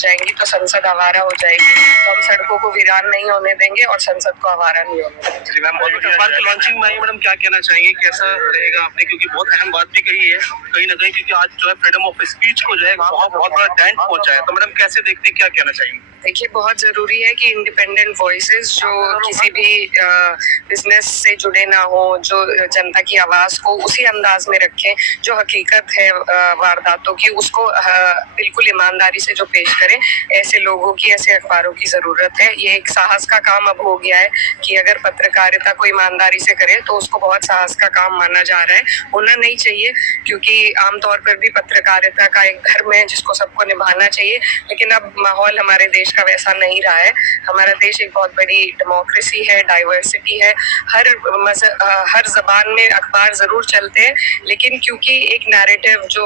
जाएंगी तो संसद आवारा हो जाएगी। तो हम सड़कों को वीरान नहीं होने देंगे और संसद को आवारा नहीं होने देंगे। जी मैम, बहुत लॉन्चिंग में मैडम क्या कहना चाहेंगे, कैसा रहेगा आपने, क्योंकि बहुत अहम बात भी कही है कहीं ना कहीं, क्योंकि आज जो है फ्रीडम ऑफ स्पीच को जो है बहुत बड़ा डेंट पहुंचा है। तो मैडम कैसे देखते हैं, क्या कहना चाहेंगे? देखिए, बहुत जरूरी है कि इंडिपेंडेंट वॉइसेस जो किसी भी बिजनेस से जुड़े ना हो, जो जनता की आवाज को उसी अंदाज में रखें जो हकीकत है वारदातों की, उसको बिल्कुल ईमानदारी से जो पेश करें। ऐसे लोगों की, ऐसे अखबारों की जरूरत है। ये एक साहस का काम अब हो गया है कि अगर पत्रकारिता को ईमानदारी से करे तो उसको बहुत साहस का काम माना जा रहा है। होना नहीं चाहिए, क्योंकि आमतौर पर भी पत्रकारिता का एक धर्म है जिसको सबको निभाना चाहिए। लेकिन अब माहौल हमारे देश का वैसा नहीं रहा है। हमारा देश एक बहुत बड़ी डेमोक्रेसी है, डाइवर्सिटी है। हर जबान में अखबार जरूर चलते हैं, लेकिन क्योंकि एक नैरेटिव जो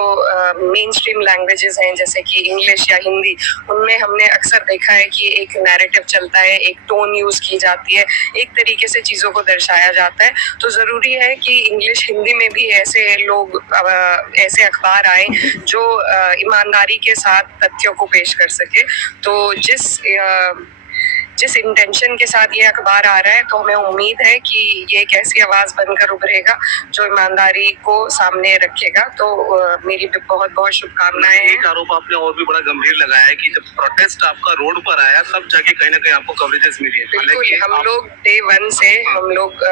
मेन स्ट्रीम लैंग्वेजेस हैं जैसे कि इंग्लिश या हिंदी, उनमें हमने अक्सर देखा है कि एक नैरेटिव चलता है, एक टोन यूज की जाती है, एक तरीके से चीजों को दर्शाया जाता है। तो जरूरी है कि इंग्लिश हिंदी में भी ऐसे लोग, ऐसे अखबार आए जो ईमानदारी के साथ तथ्यों को पेश कर सके। तो जिस इंटेंशन के साथ ये अखबार आ रहा है, तो हमें उम्मीद है कि ये एक ऐसी आवाज बनकर उभरेगा जो ईमानदारी को सामने रखेगा। तो मेरी बहुत बहुत शुभकामनाएं हैं। एक आरोप आपने और भी बड़ा गंभीर लगाया है कि जब प्रोटेस्ट आपका रोड पर आया तब जाके कहीं ना कहीं आपको कवरेजेस मिली है। बिल्कुल, हम लोग डे 1 से हम लोग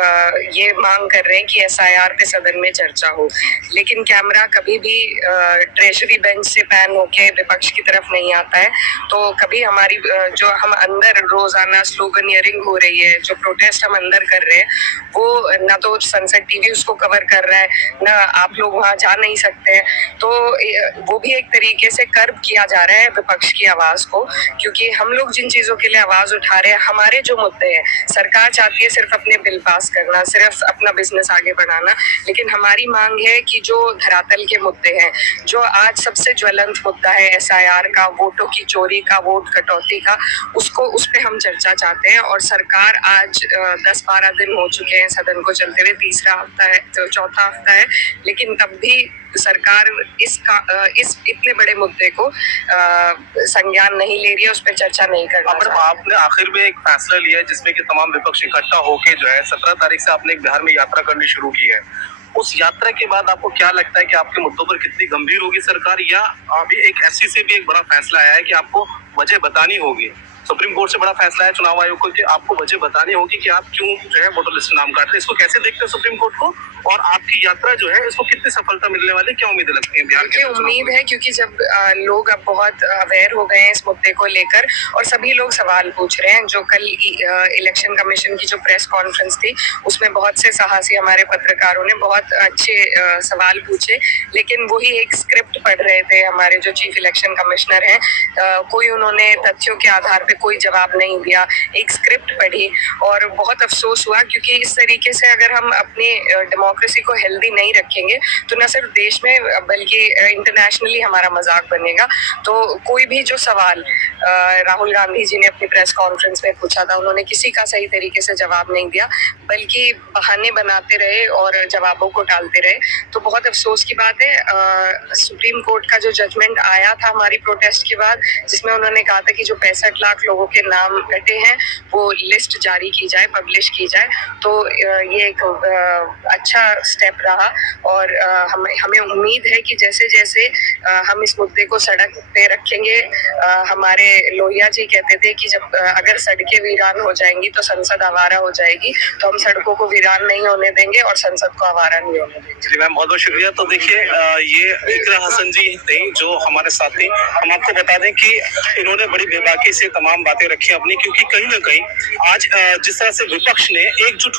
ये मांग कर रहे हैं कि SIR पे सदन में चर्चा हो, लेकिन कैमरा कभी भी ट्रेजरी बेंच से पैन होके विपक्ष की तरफ नहीं आता है। तो कभी हमारी जो हम अंदर रोजाना स्लोगनियरिंग हो रही है, जो प्रोटेस्ट हम अंदर कर रहे हैं, वो ना तो संसद टीवी उसको कवर कर रहा है, ना आप लोग वहां जा नहीं सकते हैं। तो वो भी एक तरीके से कर्ब किया जा रहा है विपक्ष की आवाज को, क्योंकि हम लोग जिन चीजों के लिए आवाज उठा रहे हैं, हमारे जो मुद्दे हैं, सरकार चाहती है सिर्फ अपने बिल पास करना, सिर्फ अपना बिजनेस आगे बढ़ाना, लेकिन हमारी मांग है कि जो धरातल के मुद्दे हैं, जो आज सबसे ज्वलंत मुद्दा है SIR का, वोटों की चोरी का, वोट कटौती का, उस पे हम चर्चा चाहते हैं। और सरकार आज 10-12 दिन हो चुके हैं सदन को चलते हुए, तीसरा हफ्ता है, तो चौथा हफ्ता है, लेकिन तब भी सरकार इस इतने बड़े मुद्दे को संज्ञान नहीं ले रही है, उस पर चर्चा नहीं कर रही है। आपने आखिर में एक फैसला लिया है जिसमें कि तमाम विपक्ष इकट्ठा होकर जो है 17 तारीख से आपने बिहार में यात्रा करनी शुरू की है। उस यात्रा के बाद आपको क्या लगता है कि आपके मुद्दों पर कितनी गंभीर होगी सरकार, या अभी एक ऐसी से भी एक बड़ा फैसला आया है कि आपको वजह बतानी होगी? सुप्रीम कोर्ट से बड़ा फैसला है चुनाव आयोग को कि आपको वजह बतानी होगी कि आप क्यों जो है वोटर लिस्ट नाम काटते हैं। इसको कैसे देखते हैं सुप्रीम कोर्ट को, और आपकी यात्रा जो है इसको कितनी सफलता मिलने वाली, क्या उम्मीदें लगती हैं बिहार के? उम्मीद है, क्योंकि जब लोग अब बहुत अवेयर हो गए हैं इस मुद्दे को लेकर, और सभी लोग सवाल पूछ रहे हैं। जो कल इलेक्शन कमीशन की जो प्रेस कॉन्फ्रेंस थी, उसमें बहुत से साहसी हमारे पत्रकारों ने बहुत अच्छे सवाल पूछे, लेकिन वही एक स्क्रिप्ट पढ़ रहे थे हमारे जो चीफ इलेक्शन कमिश्नर हैं। कोई उन्होंने तथ्यों के आधार पे कोई जवाब नहीं दिया, एक स्क्रिप्ट पढ़ी, और बहुत अफसोस हुआ, क्योंकि इस तरीके से अगर हम अपनी डेमोक्रेसी को हेल्दी नहीं रखेंगे तो न सिर्फ देश में बल्कि इंटरनेशनली हमारा मजाक बनेगा। तो कोई भी जो सवाल राहुल गांधी जी ने अपनी प्रेस कॉन्फ्रेंस में पूछा था, उन्होंने किसी का सही तरीके से जवाब नहीं दिया, बल्कि बहाने बनाते रहे और जवाबों को टालते रहे। तो बहुत अफसोस की बात है। सुप्रीम कोर्ट का जो जजमेंट आया था हमारी प्रोटेस्ट के बाद, जिसमें उन्होंने कहा था कि जो 65 लाख लोगों के नाम कटे हैं वो लिस्ट जारी की जाए, पब्लिश की जाए, तो ये एक अच्छा स्टेप रहा। और हमें उम्मीद है कि जैसे जैसे हम इस मुद्दे को सड़क पे रखेंगे, हमारे लोहिया जी कहते थे कि जब अगर सड़कें वीरान हो जाएंगी तो संसद आवारा हो जाएगी। तो हम सड़कों को वीरान नहीं होने देंगे और संसद को आवारा नहीं होने देंगे। जी मैम, बहुत बहुत शुक्रिया। तो देखिए, ये इकरा हसन जी थे जो हमारे साथ थे। हम आपको बता दें कि इन्होंने बड़ी बेबाकी से तमाम बातें रखी अपनी, क्योंकि कहीं ना कहीं आज जिस तरह से विपक्ष ने एकजुट